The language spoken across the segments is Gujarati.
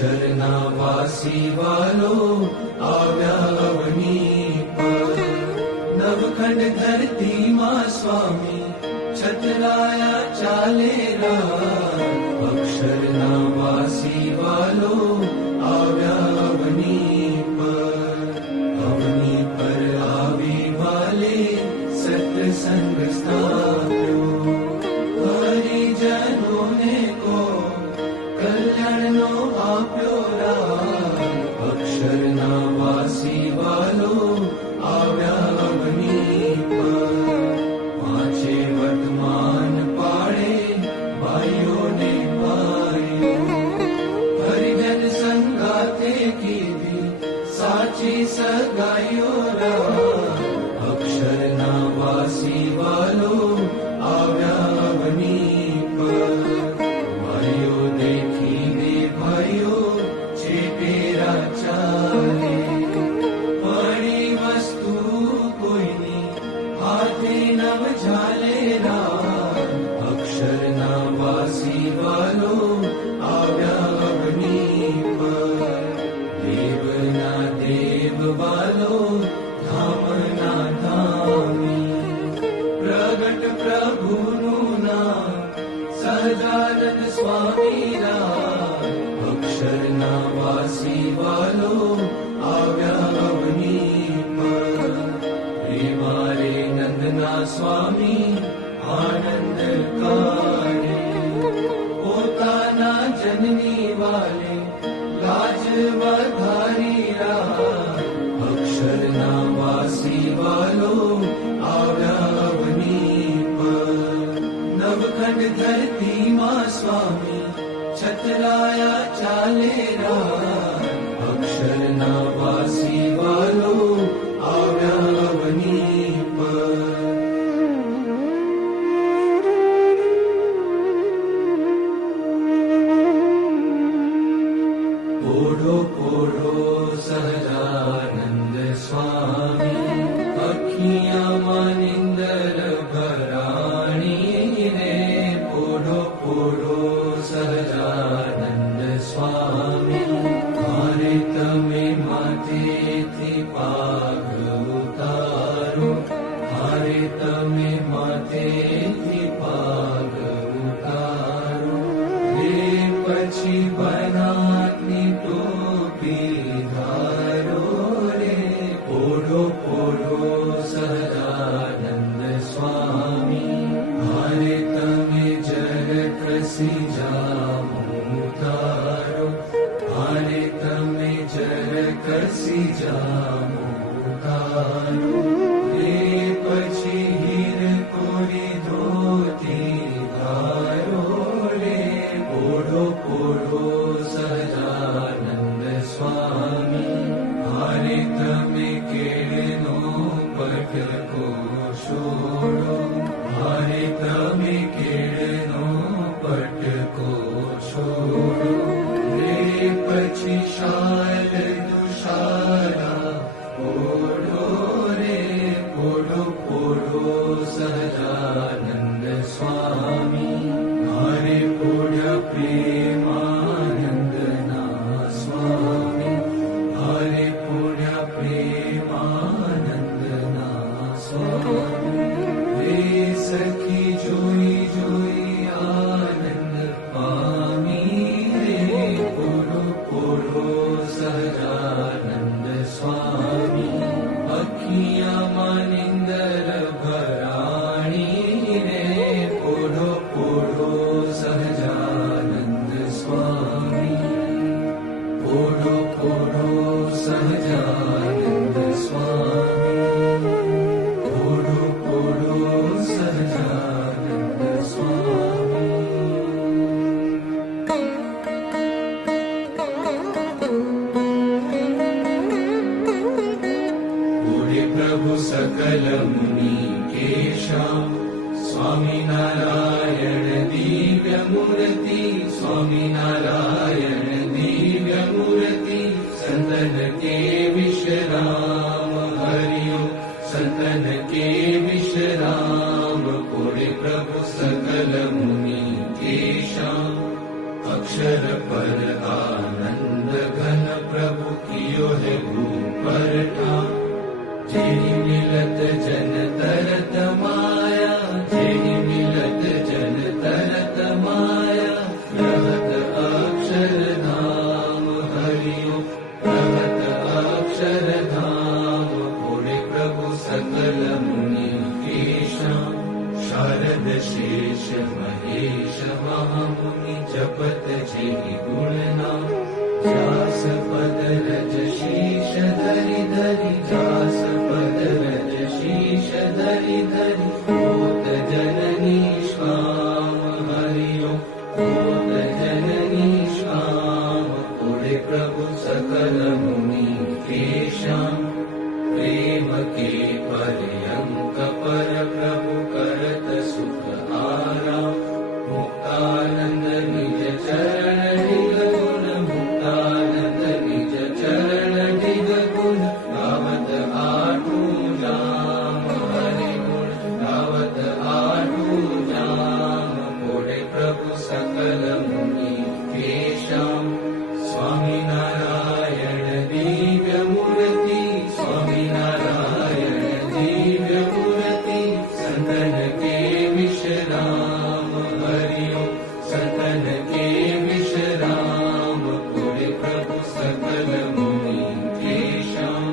અક્ષરના વાસી વાલો આવ્યા અવની પર. નવખંડ ધરતીમાં સ્વામી છતરાયા ચાલે રા. અક્ષરના વાસી વાલો આવ્યા અવની પર. અવની પર આવી વાલે સત્સંગ સ્થાપ્યો. હરિજનોને કો કલ્યાણનો આપ્યો રા. અક્ષરના વાસી વાલો આવ્યા અવની પર. પાંચે વર્તમાન પાડે ભાઈઓને ભાઈઓ. હરિજન સંગાતે કીધી સાચી સગાઈઓ રા. અક્ષરના વાસી વાલો આવ્યા અવની પર. ભાઈઓ દેખીને ભાઈઓ ચેટેરા ચાલે. પડી વસ્તુ કોઈની હાથે નવ ઝાલે રા. અક્ષરના વાસી વાલો આવ્યા અવની પર. દેવના દેવ વાલો ધામના ધામી. પ્રગટ પ્રભુનું નામ સહજાનંદ સ્વામી રા. અક્ષરના વાસી વાલો આવ્યા અવની પર. પ્રેમારે નંદના સ્વામી આનંદ કારે. પોતાના જનની વાલે લાજ વધારી રા. અક્ષરના વાસી વાલો આવ્યા અવની પર. નવખંડ ધરતીમાં સ્વામી છતરાયા ચાલે રા. અક્ષરના વાસી વાલો આવ્યા અવની પર. પોઢો પોઢો સહજાનંદ સ્વામી. અખિયામાં નિંદર ભરાણી રે. પોઢો પોઢો સહજાનંદ સ્વામી. મારે તમે માથેથી પાગ ઉતારો. મારે તમે માથેથી પાગ ઉતારો. રે પછી બનાની ટોપી ધારો રે. પોઢો પોઢો સહજાનંદ સ્વામી. મારે તમે જર કસી જામો ઉતારો. મારે તમે જર કસી જામો ઉતારો. રે પછી હીર કોરી ધોતી ધારો રે. પોઢો પોઢો સહજાનંદ સ્વામી. મારે તમે કેળનો પટકો છોડો. મારે તમે કેળનો પટકો છોડો. રે પછી શાલ દુશાલા ઓઢો રે. પોઢો પોઢો સહજાનંદ સ્વામી. મારે પોઢ્યા પ્રેમાનંદના સ્વામી. મારે પોઢ્યા પ્રેમાનંદના સ્વામી. રે સખી જોઈ જોઈ આનંદ પામી રે. પોઢો પોઢો महामुनि जपत जेहि गुणना जास पद रज शीश धरि धरि जास पद रज शीश धरि धरि होत जननी श्याम हरिओ होत जननी श्याम पुरे प्रभु सकल मुनि के श्याम प्रेम के पर्यंक पर प्रभु करत सुख आराम मुक्तानंद निज चरण ढिग गुण मुक्तानंद निज चरण ढिग गुण गावत आठू जाम हरि गुण गावत आठू जाम पुरे प्रभु सकल मुनि के श्याम स्वामी नारायण दिव्य मूर्ति स्वामी नारायण दिव्य मूर्ति संतन के विश्राम हरिओ संतन के विश्राम पुरे प्रभु सकल मुनि के श्याम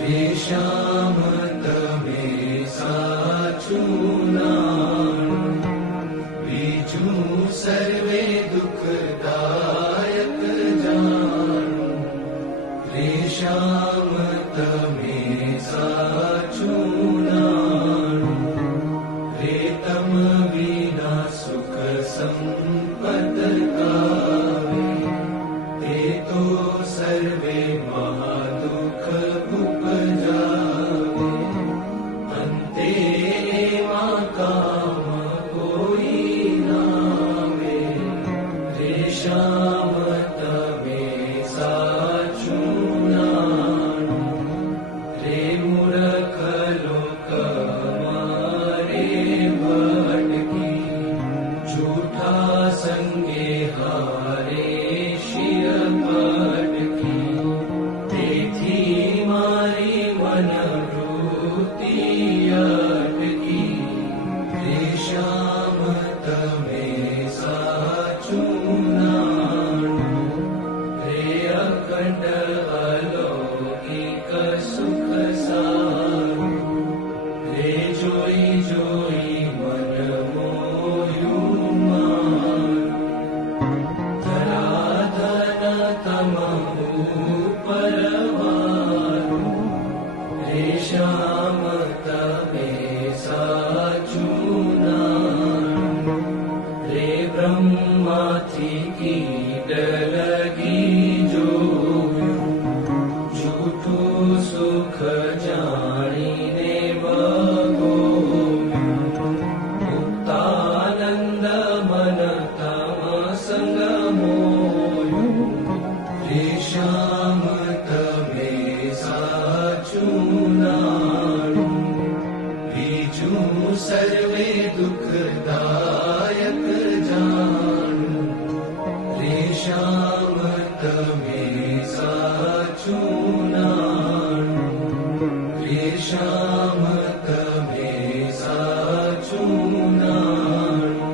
हे श्याम तमे साचू नाम बीजू सर्वे दुखदायक जानु हे श्याम तमे साचू नानु रे तम विना सुख संपद कावे ते तो सर्वे महादुख उपजावे अंते मा काम कोई नावे रे श्याम तमे साचू नानु रे मूर्ख लोक मारे भटकी झूठा संगे हारे शिर भटकी તેથી મારી મનવૃત્તિ અટકી હે શ્યામ તમે સાચું નાણું રે અખંડ અલૌકિક સુખ સારું રે જોઈ જોઈ મન મોયું મારું ધરાધન તમહુ પરવારું રે શ્યામ તમે સાચું નાણું રે બ્રહ્માથી કીટ લગી જોયું જૂઠું સુખ જાણીને ભોગવ્યું મુક્તાનંદ મન તમ સંગ મોયું રે શ્યામ તમે સાચું નાણું બીજું સર્વે દુઃખદાયક જાણું રે શ્યામ તમે સાચું નાણું રે શ્યામ તમે સાચું નાણું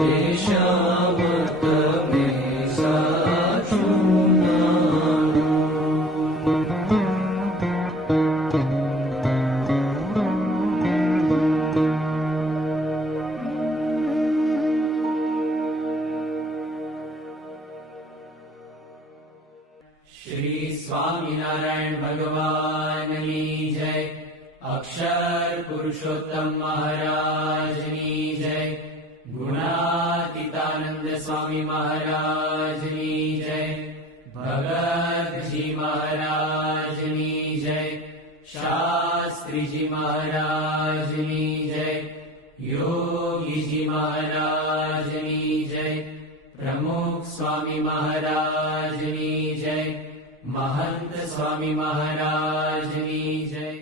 રે શ્યામ તમે સાચું નાણું श्री स्वामीनारायण भगवान की जय अक्षर पुरुषोत्तम महाराज की जय गुणातीतानंद स्वामी महाराज की जय भगत जी महाराज की जय शास्त्री जी महाराज की जय योगी जी महाराज की जय प्रमुख स्वामी महाराज की जय महंत स्वामी महाराज की जय।